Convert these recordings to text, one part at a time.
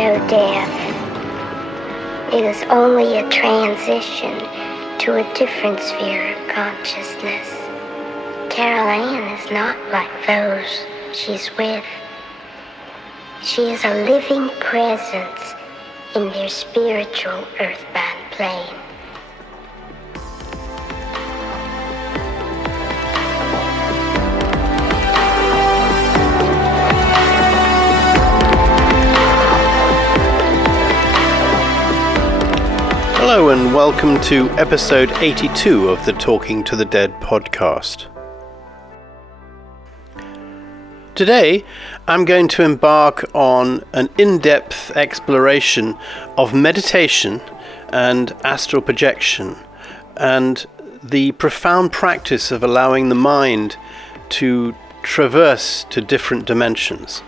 no death. It is only a transition to a different sphere of consciousness. Carol Ann is not like those she's with. She is a living presence in their spiritual earthbound plane. Hello and welcome to episode 82 of the Talking to the Dead podcast. Today, I'm going to embark on an in-depth exploration of meditation and astral projection and the profound practice of allowing the mind to traverse to different dimensions.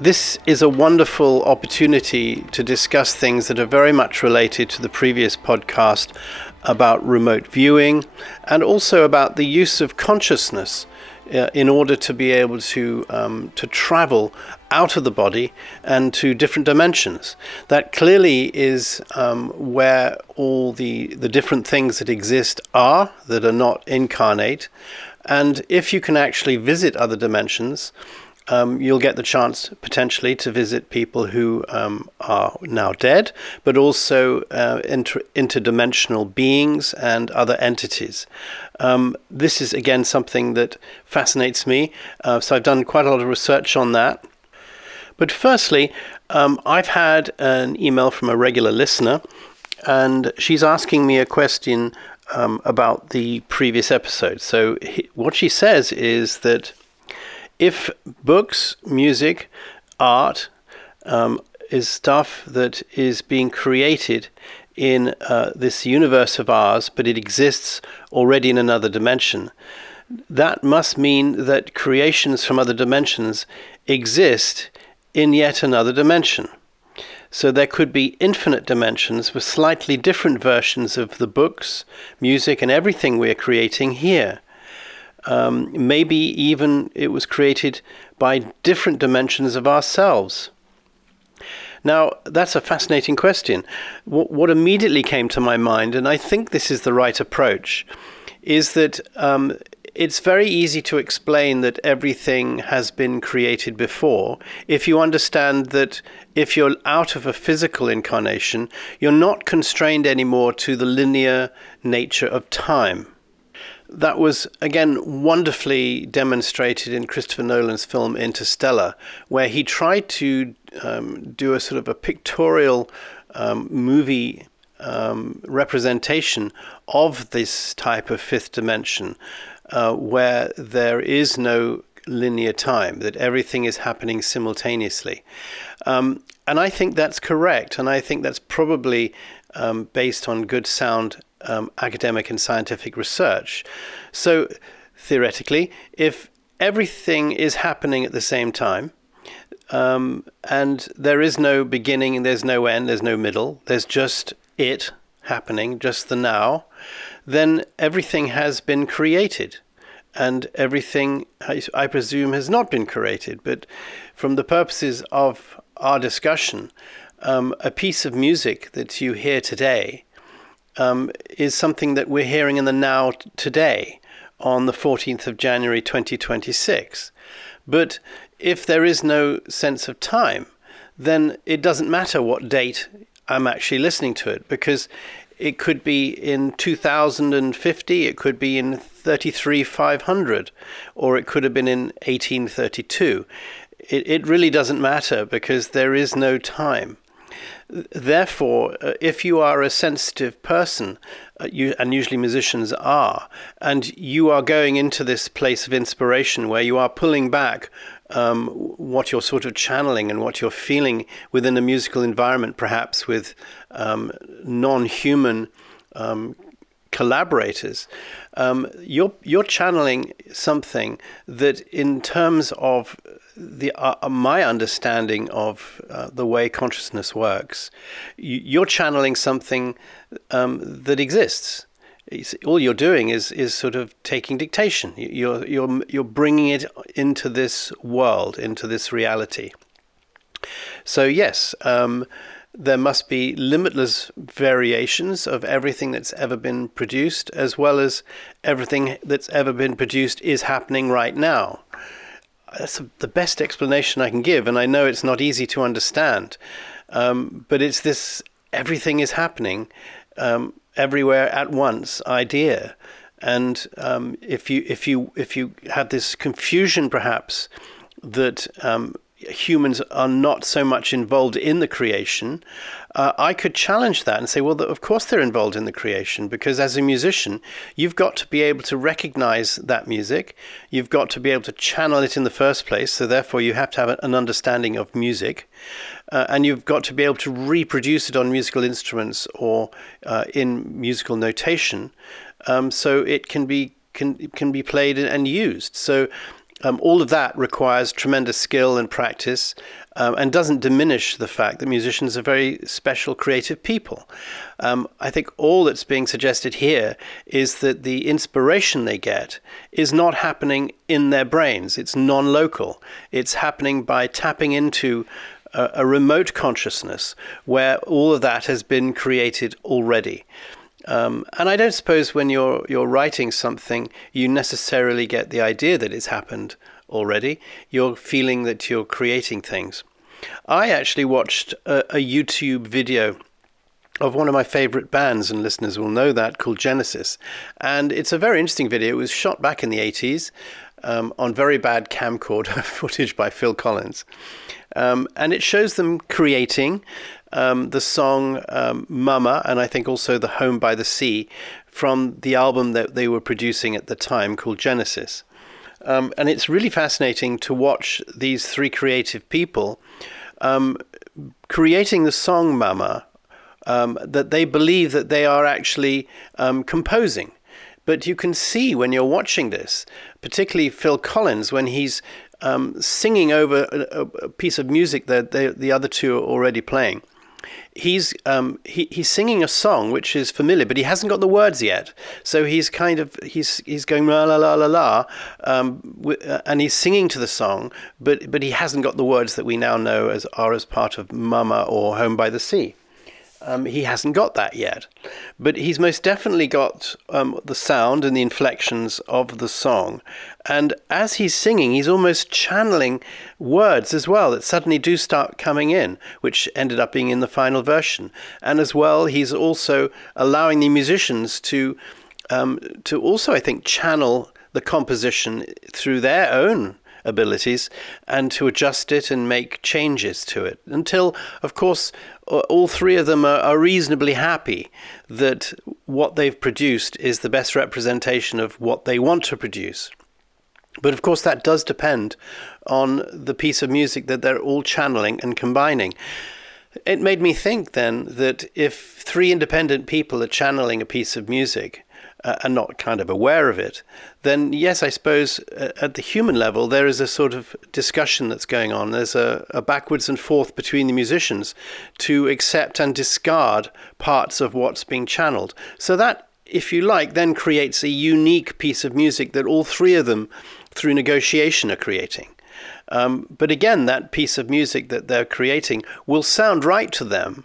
This is a wonderful opportunity to discuss things that are very much related to the previous podcast about remote viewing and also about the use of consciousness in order to be able to travel out of the body and to different dimensions. That clearly is where all the different things that exist are, that are not incarnate. And if you can actually visit other dimensions, you'll get the chance potentially to visit people who are now dead, but also interdimensional beings and other entities. This is again something that fascinates me, so I've done quite a lot of research on that. But firstly, I've had an email from a regular listener, and she's asking me a question about the previous episode. So what she says is that if books, music, art is stuff that is being created in this universe of ours, but it exists already in another dimension, that must mean that creations from other dimensions exist in yet another dimension. So there could be infinite dimensions with slightly different versions of the books, music, and everything we're creating here. Maybe even it was created by different dimensions of ourselves. Now, that's a fascinating question. What immediately came to my mind, and I think this is the right approach, is that it's very easy to explain that everything has been created before if you understand that if you're out of a physical incarnation, you're not constrained anymore to the linear nature of time. That was, again, wonderfully demonstrated in Christopher Nolan's film Interstellar, where he tried to do a sort of a pictorial movie representation of this type of fifth dimension, where there is no linear time, that everything is happening simultaneously. And I think that's correct, and I think that's probably based on good sound academic and scientific research. So theoretically, if everything is happening at the same time, and there is no beginning, there's no end, there's no middle, there's just it happening, just the now, then everything has been created. And everything, I presume, has not been created. But from the purposes of our discussion, a piece of music that you hear today is something that we're hearing in the now today on the 14th of January 2026. But if there is no sense of time, then it doesn't matter what date I'm actually listening to it, because it could be in 2050, it could be in 33,500, or it could have been in 1832. It really doesn't matter because there is no time. Therefore, if you are a sensitive person, and usually musicians are, and you are going into this place of inspiration where you are pulling back what you're sort of channeling and what you're feeling within a musical environment, perhaps with non-human collaborators, you're channeling something that, in terms of my understanding of the way consciousness works, you're channeling something that exists. All you're doing is sort of taking dictation. You're bringing it into this world, into this reality. So yes, there must be limitless variations of everything that's ever been produced, as well as everything that's ever been produced is happening right now. That's the best explanation I can give, and I know it's not easy to understand, but it's this everything is happening everywhere at once idea. And if you have this confusion, perhaps, that humans are not so much involved in the creation, I could challenge that and say, well, of course they're involved in the creation, because as a musician, you've got to be able to recognize that music. You've got to be able to channel it in the first place. So therefore, you have to have an understanding of music. And you've got to be able to reproduce it on musical instruments or in musical notation, so it can be played and used. So all of that requires tremendous skill and practice, and doesn't diminish the fact that musicians are very special creative people. I think all that's being suggested here is that the inspiration they get is not happening in their brains. It's non-local. It's happening by tapping into a remote consciousness where all of that has been created already. And I don't suppose when you're writing something, you necessarily get the idea that it's happened already. You're feeling that you're creating things. I actually watched a YouTube video of one of my favorite bands, and listeners will know that, called Genesis. And it's a very interesting video. It was shot back in the 80s on very bad camcorder footage by Phil Collins. And it shows them creating the song Mama, and I think also the Home by the Sea, from the album that they were producing at the time called Genesis. And it's really fascinating to watch these three creative people creating the song Mama that they believe that they are actually composing. But you can see when you're watching this, particularly Phil Collins, when he's singing over a piece of music that the other two are already playing. He's singing a song which is familiar, but he hasn't got the words yet. So he's going la la la la la, and he's singing to the song, but he hasn't got the words that we now know as part of Mama or Home by the Sea. He hasn't got that yet, but he's most definitely got the sound and the inflections of the song. And as he's singing, he's almost channeling words as well that suddenly do start coming in, which ended up being in the final version. And as well, he's also allowing the musicians to also, I think, channel the composition through their own abilities and to adjust it and make changes to it until, of course, all three of them are reasonably happy that what they've produced is the best representation of what they want to produce. But of course that does depend on the piece of music that they're all channeling and combining. It made me think then that if three independent people are channeling a piece of music and not kind of aware of it, then yes, I suppose at the human level there is a sort of discussion that's going on. There's a backwards and forth between the musicians to accept and discard parts of what's being channeled. So that, if you like, then creates a unique piece of music that all three of them, through negotiation, are creating. But again, that piece of music that they're creating will sound right to them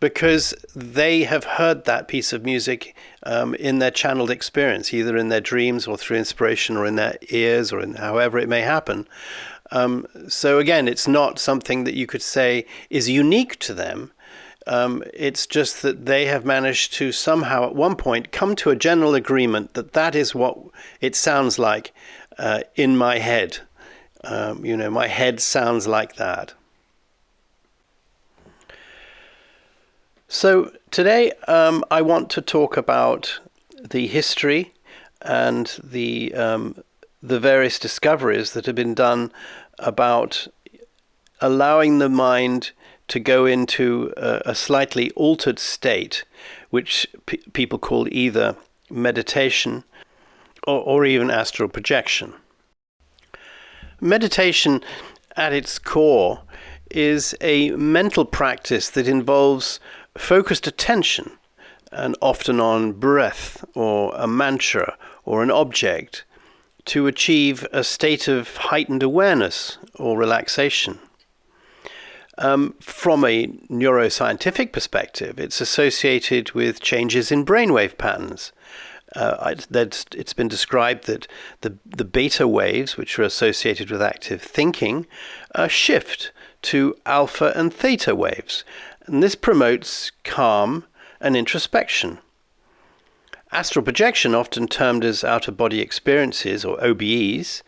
because they have heard that piece of music in their channeled experience, either in their dreams or through inspiration or in their ears or in however it may happen. So again, it's not something that you could say is unique to them. It's just that they have managed to somehow at one point come to a general agreement that that is what it sounds like in my head. My head sounds like that. So today I want to talk about the history and the various discoveries that have been done about allowing the mind to go into a slightly altered state, which people call either meditation or even astral projection. Meditation at its core is a mental practice that involves focused attention, and often on breath or a mantra or an object, to achieve a state of heightened awareness or relaxation. From a neuroscientific perspective, it's associated with changes in brainwave patterns. It's been described that the beta waves, which are associated with active thinking, shift to alpha and theta waves, and this promotes calm and introspection. Astral projection, often termed as out-of-body experiences or OBEs,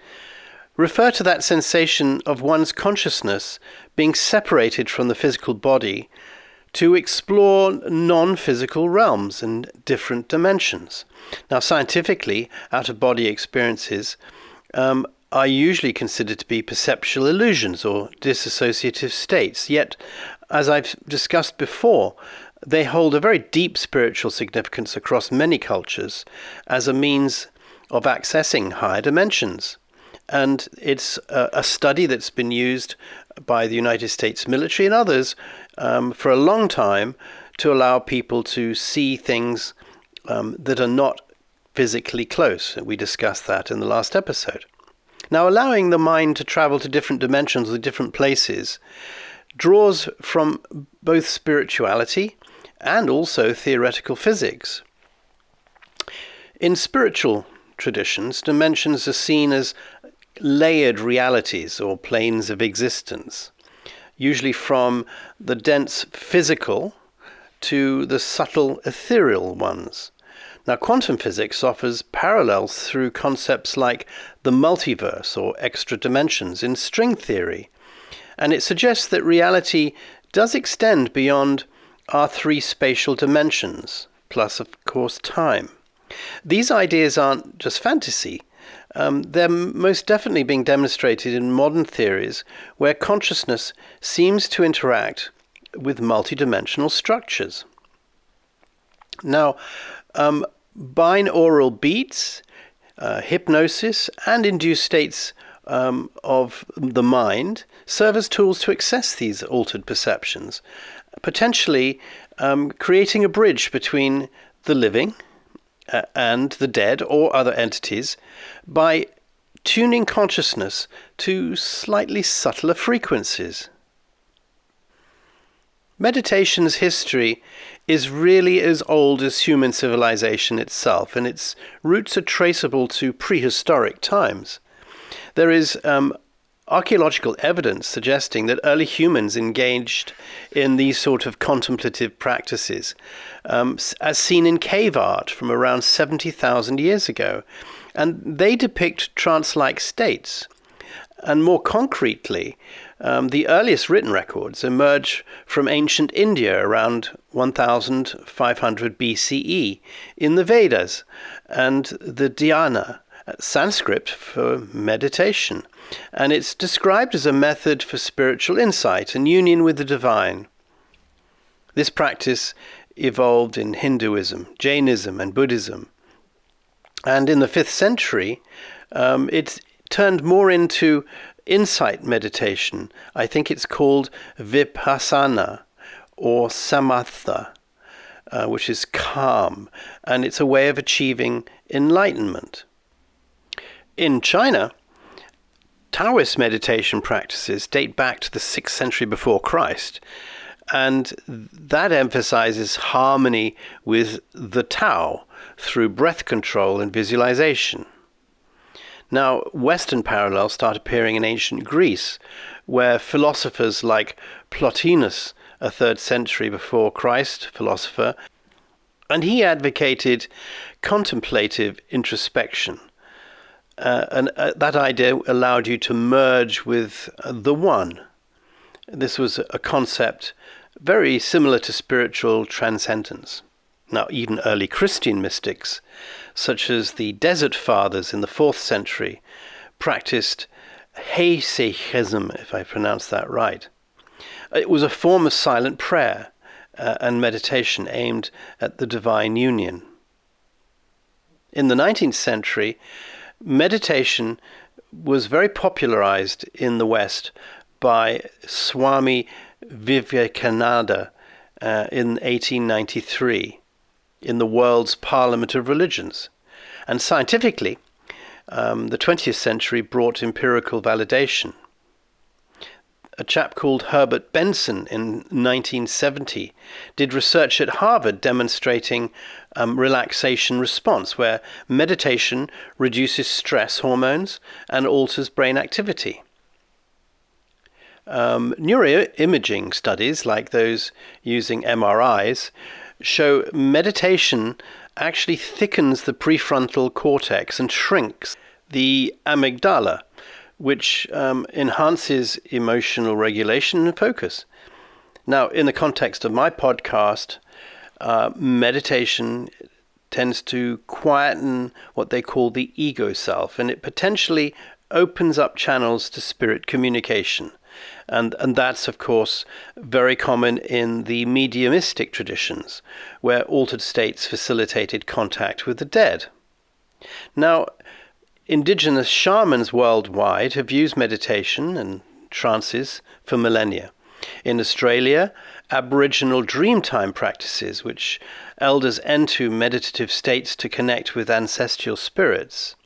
refer to that sensation of one's consciousness being separated from the physical body to explore non-physical realms and different dimensions. Now, scientifically, out-of-body experiences are usually considered to be perceptual illusions or dissociative states, yet, as I've discussed before, they hold a very deep spiritual significance across many cultures as a means of accessing higher dimensions. And it's a study that's been used by the United States military and others for a long time to allow people to see things that are not physically close. We discussed that in the last episode. Now, allowing the mind to travel to different dimensions or different places draws from both spirituality and also theoretical physics. In spiritual traditions, dimensions are seen as layered realities or planes of existence, usually from the dense physical to the subtle ethereal ones. Now, quantum physics offers parallels through concepts like the multiverse or extra dimensions in string theory, and it suggests that reality does extend beyond our three spatial dimensions, plus, of course, time. These ideas aren't just fantasy. They're most definitely being demonstrated in modern theories where consciousness seems to interact with multidimensional structures. Now, binaural beats, hypnosis, and induced states of the mind serve as tools to access these altered perceptions, potentially creating a bridge between the living and the dead or other entities by tuning consciousness to slightly subtler frequencies. Meditation's history is really as old as human civilization itself, and its roots are traceable to prehistoric times. There is archaeological evidence suggesting that early humans engaged in these sort of contemplative practices, as seen in cave art from around 70,000 years ago. And they depict trance-like states. And more concretely, the earliest written records emerge from ancient India around 1500 BCE in the Vedas and the dhyana, Sanskrit for meditation. And it's described as a method for spiritual insight and union with the divine. This practice evolved in Hinduism, Jainism, and Buddhism. And in the 5th century, it turned more into insight meditation. I think it's called vipassana or samatha, which is calm, and it's a way of achieving enlightenment. In China, Taoist meditation practices date back to the 6th century before Christ, and that emphasizes harmony with the Tao through breath control and visualization. Now, Western parallels start appearing in ancient Greece, where philosophers like Plotinus, a 3rd century before Christ philosopher, and he advocated contemplative introspection. And that idea allowed you to merge with the One. This was a concept very similar to spiritual transcendence. Now, even early Christian mystics, such as the Desert Fathers in the 4th century, practiced hesychasm, if I pronounce that right. It was a form of silent prayer and meditation aimed at the divine union. In the 19th century, meditation was very popularized in the West by Swami Vivekananda in 1893 in the World's Parliament of Religions. And scientifically, the 20th century brought empirical validation. a chap called Herbert Benson in 1970 did research at Harvard demonstrating relaxation response, where meditation reduces stress hormones and alters brain activity. Neuroimaging studies, like those using MRIs, show meditation actually thickens the prefrontal cortex and shrinks the amygdala, which enhances emotional regulation and focus. Now, in the context of my podcast, meditation tends to quieten what they call the ego self, and it potentially opens up channels to spirit communication. And that's, of course, very common in the mediumistic traditions, where altered states facilitated contact with the dead. Now, indigenous shamans worldwide have used meditation and trances for millennia. In Australia, Aboriginal dreamtime practices, which elders enter meditative states to connect with ancestral spirits.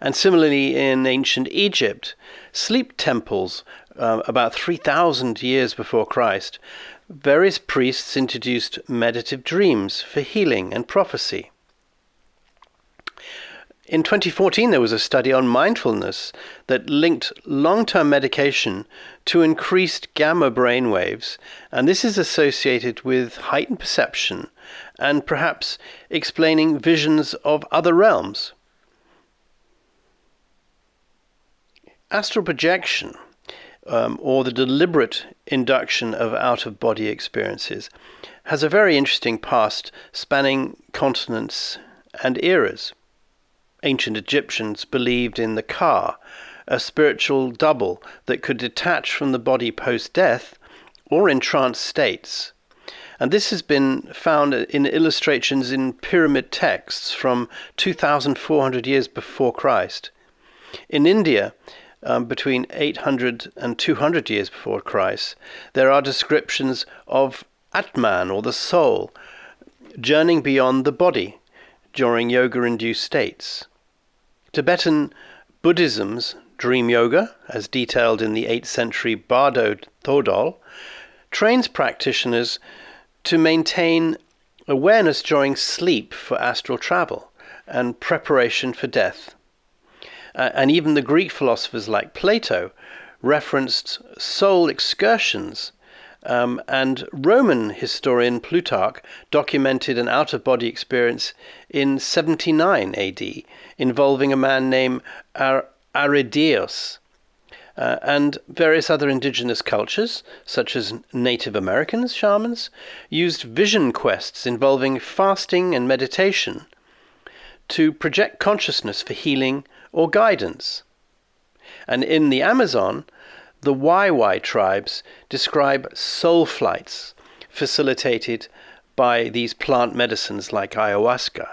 And similarly, in ancient Egypt, sleep temples, about 3,000 years before Christ, various priests introduced meditative dreams for healing and prophecy. In 2014, there was a study on mindfulness that linked long-term medication to increased gamma brainwaves, and this is associated with heightened perception and perhaps explaining visions of other realms. Astral projection, or the deliberate induction of out-of-body experiences, has a very interesting past spanning continents and eras. Ancient Egyptians believed in the Ka, a spiritual double that could detach from the body post-death or in trance states. And this has been found in illustrations in pyramid texts from 2,400 years before Christ. In India, between 800 and 200 years before Christ, there are descriptions of Atman, or the soul, journeying beyond the body during yoga-induced states. Tibetan Buddhism's dream yoga, as detailed in the 8th century Bardo Thodol, trains practitioners to maintain awareness during sleep for astral travel and preparation for death. And even the Greek philosophers like Plato referenced soul excursions, and Roman historian Plutarch documented an out-of-body experience in 79 AD involving a man named Aridaeus. And various other indigenous cultures, such as Native Americans, shamans, used vision quests involving fasting and meditation to project consciousness for healing or guidance. And in the Amazon, the Wai tribes describe soul flights facilitated by these plant medicines like ayahuasca.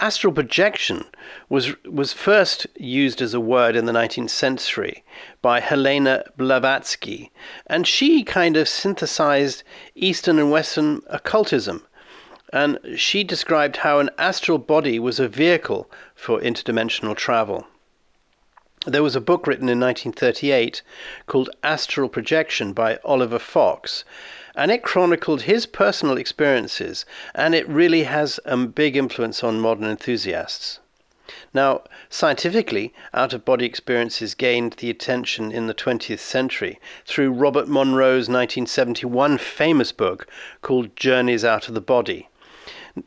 Astral projection was first used as a word in the 19th century by Helena Blavatsky, and she kind of synthesized Eastern and Western occultism. And she described how an astral body was a vehicle for interdimensional travel. There was a book written in 1938 called Astral Projection by Oliver Fox, and it chronicled his personal experiences, and it really has a big influence on modern enthusiasts. Now, scientifically, out-of-body experiences gained the attention in the 20th century through Robert Monroe's 1971 famous book called Journeys Out of the Body.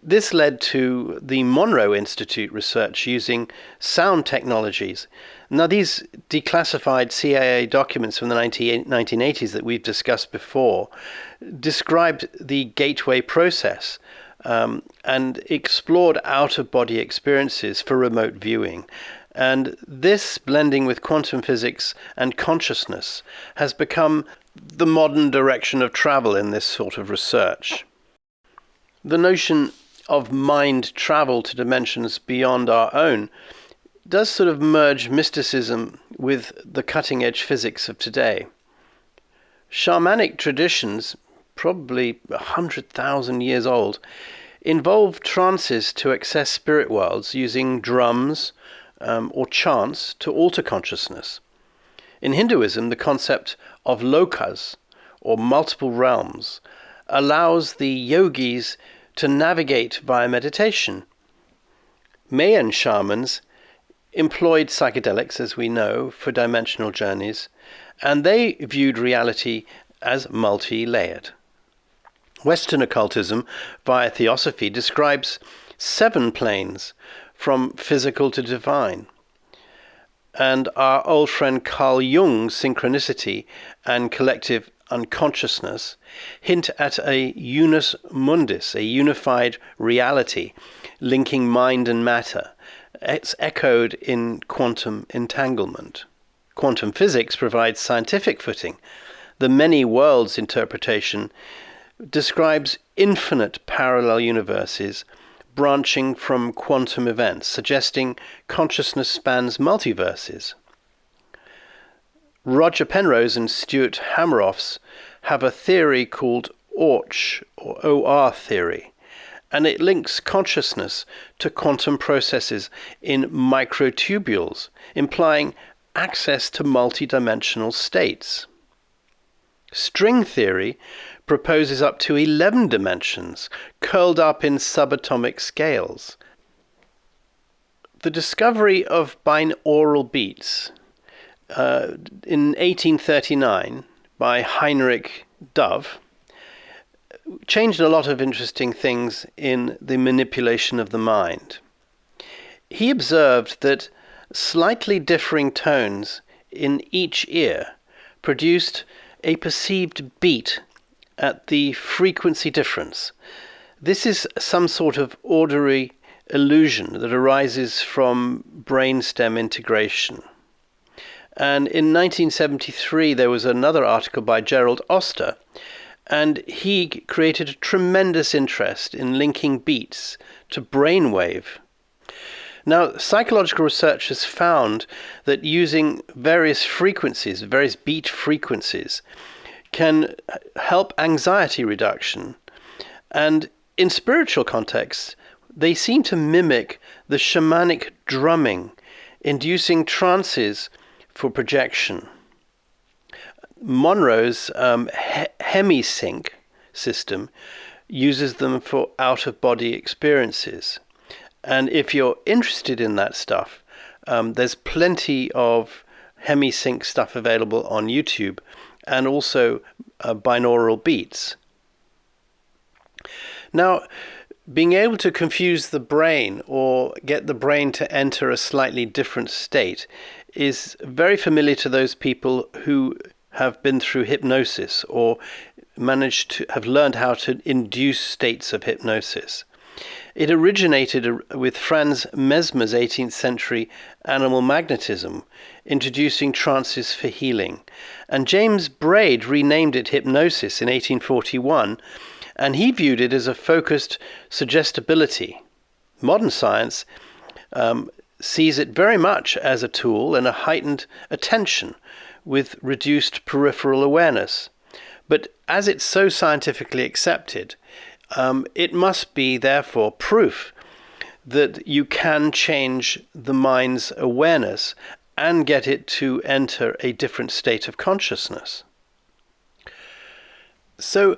This led to the Monroe Institute research using sound technologies. Now, these declassified CIA documents from the 1980s that we've discussed before described the gateway process and explored out-of-body experiences for remote viewing. And this, blending with quantum physics and consciousness, has become the modern direction of travel in this sort of research. The notion of mind travel to dimensions beyond our own does sort of merge mysticism with the cutting-edge physics of today. Shamanic traditions, probably 100,000 years old, involve trances to access spirit worlds using drums or chants to alter consciousness. In Hinduism, the concept of lokas, or multiple realms, allows the yogis to navigate via meditation. Mayan shamans employed psychedelics, as we know, for dimensional journeys, and they viewed reality as multi-layered. Western occultism, via theosophy, describes 7 planes, from physical to divine. And our old friend Carl Jung's synchronicity and collective unconsciousness hint at a unus mundus, a unified reality linking mind and matter. It's echoed in quantum entanglement. Quantum physics provides scientific footing. The many worlds interpretation describes infinite parallel universes branching from quantum events, suggesting consciousness spans multiverses. Roger Penrose and Stuart Hameroff's have a theory called ORCH, or OR theory, and it links consciousness to quantum processes in microtubules, implying access to multidimensional states. String theory proposes up to 11 dimensions, curled up in subatomic scales. The discovery of binaural beats in 1839 by Heinrich Dove changed a lot of interesting things in the manipulation of the mind. He observed that slightly differing tones in each ear produced a perceived beat at the frequency difference. This is some sort of auditory illusion that arises from brainstem integration. And in 1973 there was another article by Gerald Oster, and he created a tremendous interest in linking beats to brainwave. Now, psychological research has found that using various frequencies, various beat frequencies, can help anxiety reduction. And in spiritual contexts, they seem to mimic the shamanic drumming, inducing trances for projection. Monroe's hemisync system uses them for out-of-body experiences. And if you're interested in that stuff, there's plenty of hemisync stuff available on YouTube, and also binaural beats. Now, being able to confuse the brain or get the brain to enter a slightly different state is very familiar to those people who have been through hypnosis or managed to have learned how to induce states of hypnosis. It originated with Franz Mesmer's 18th century animal magnetism, introducing trances for healing. And James Braid renamed it hypnosis in 1841, and he viewed it as a focused suggestibility. Modern science sees it very much as a tool and a heightened attention with reduced peripheral awareness. But as it's so scientifically accepted, it must be, therefore, proof that you can change the mind's awareness and get it to enter a different state of consciousness. So,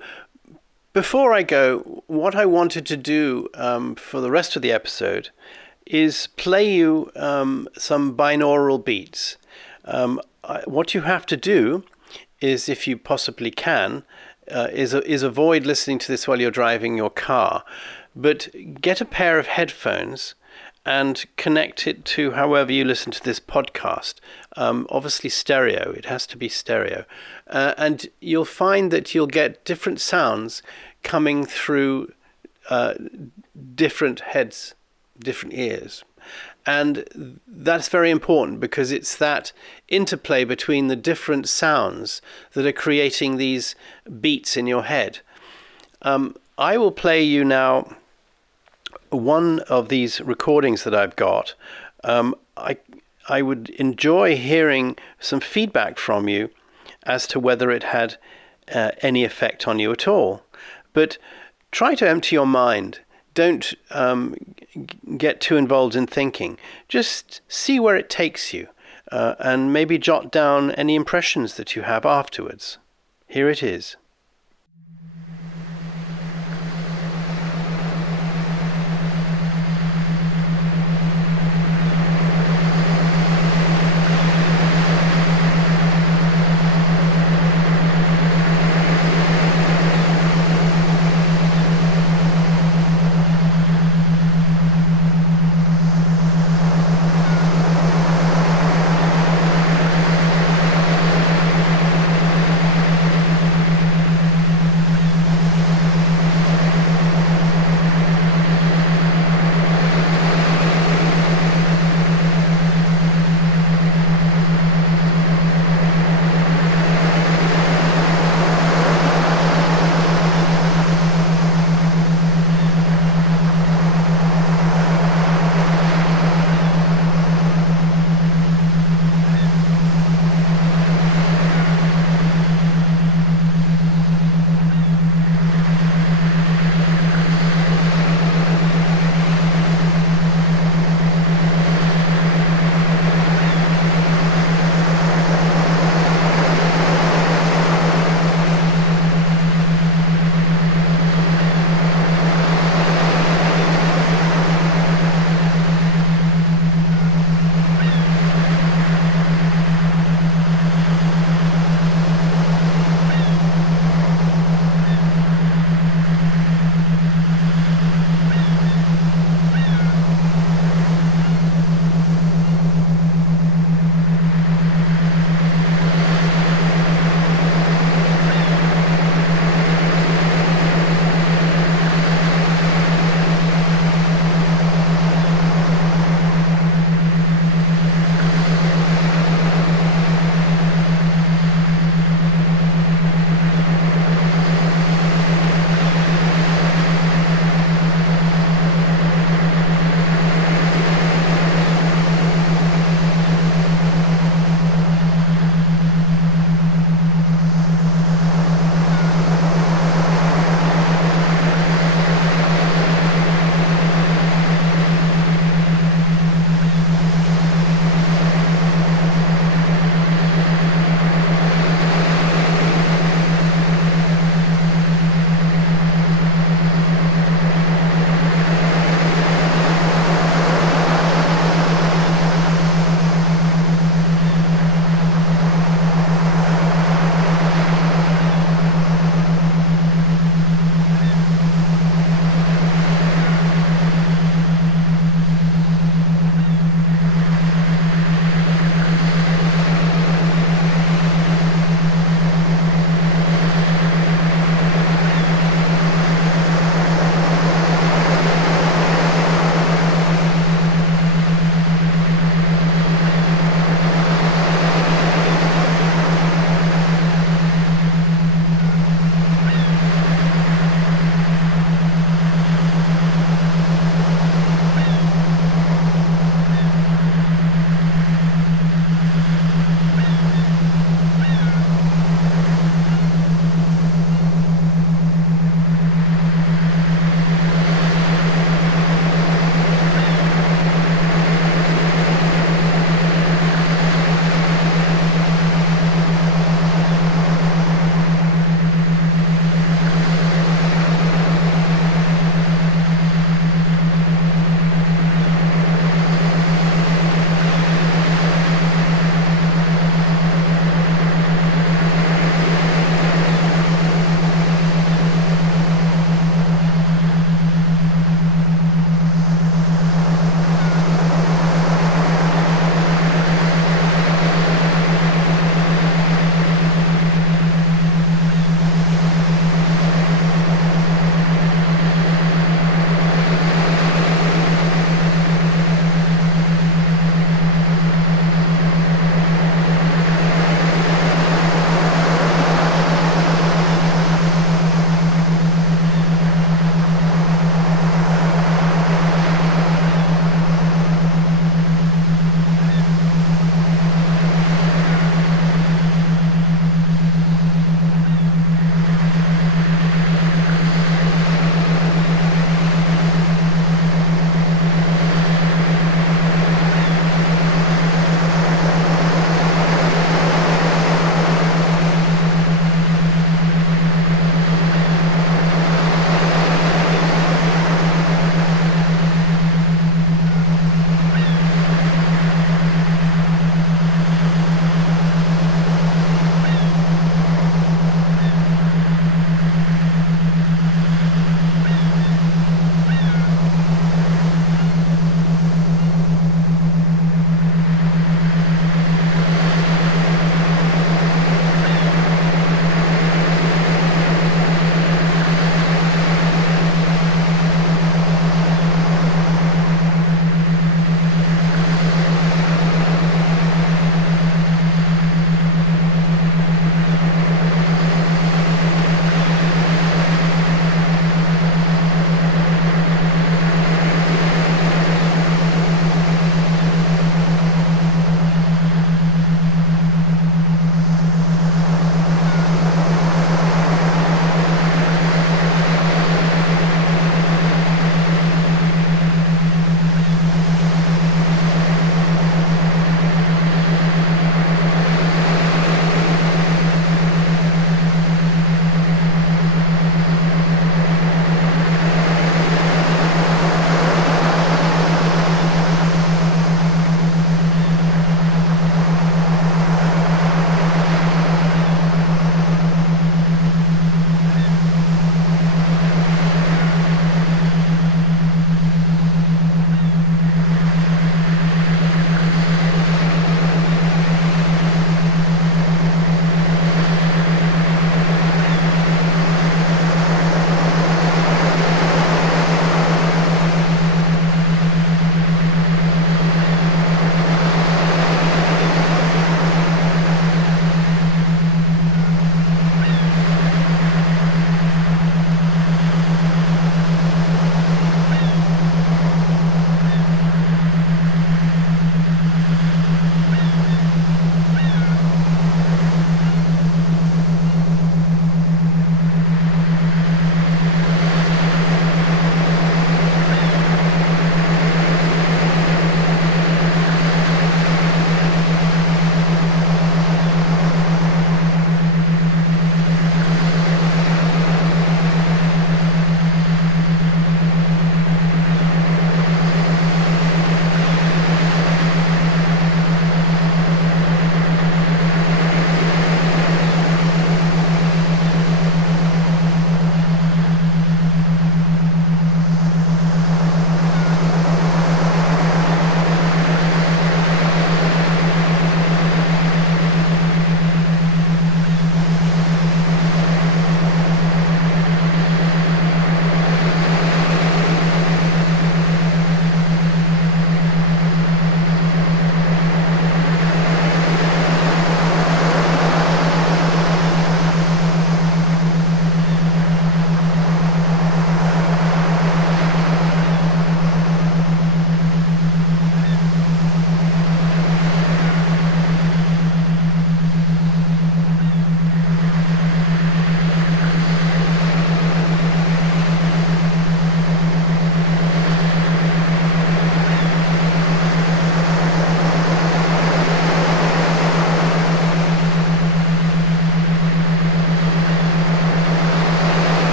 before I go, what I wanted to do for the rest of the episode is play you some binaural beats. What you have to do is, if you possibly can, is avoid listening to this while you're driving your car, but get a pair of headphones and connect it to however you listen to this podcast. Obviously stereo, it has to be stereo. And you'll find that you'll get different sounds coming through different heads, different ears. And that's very important because it's that interplay between the different sounds that are creating these beats in your head. I will play you now one of these recordings that I've got. I would enjoy hearing some feedback from you as to whether it had any effect on you at all. But try to empty your mind. Don't get too involved in thinking. Just see where it takes you. and maybe jot down any impressions that you have afterwards. Here it is.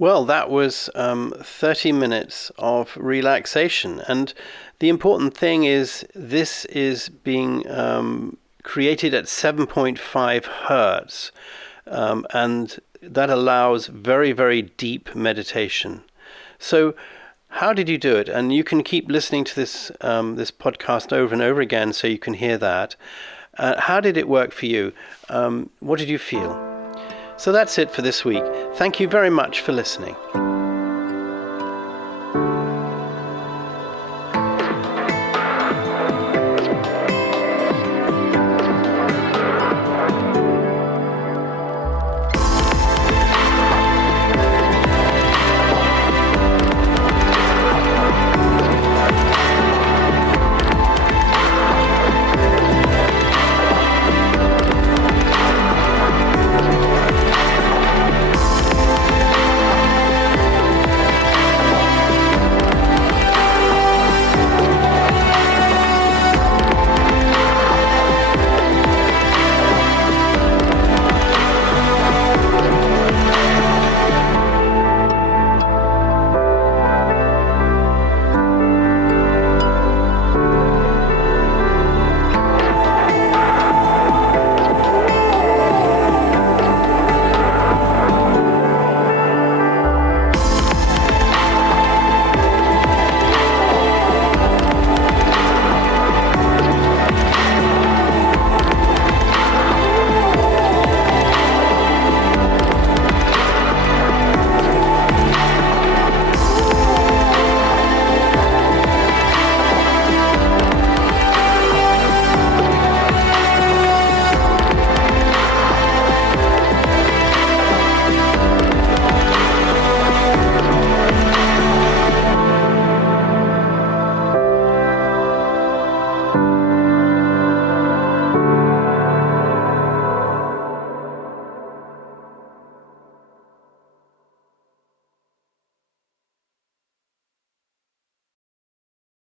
Well, that was 30 minutes of relaxation. And the important thing is this is being created at 7.5 hertz. And that allows very, very deep meditation. So how did you do it? And you can keep listening to this podcast over and over again so you can hear that. How did it work for you? What did you feel? So that's it for this week. Thank you very much for listening.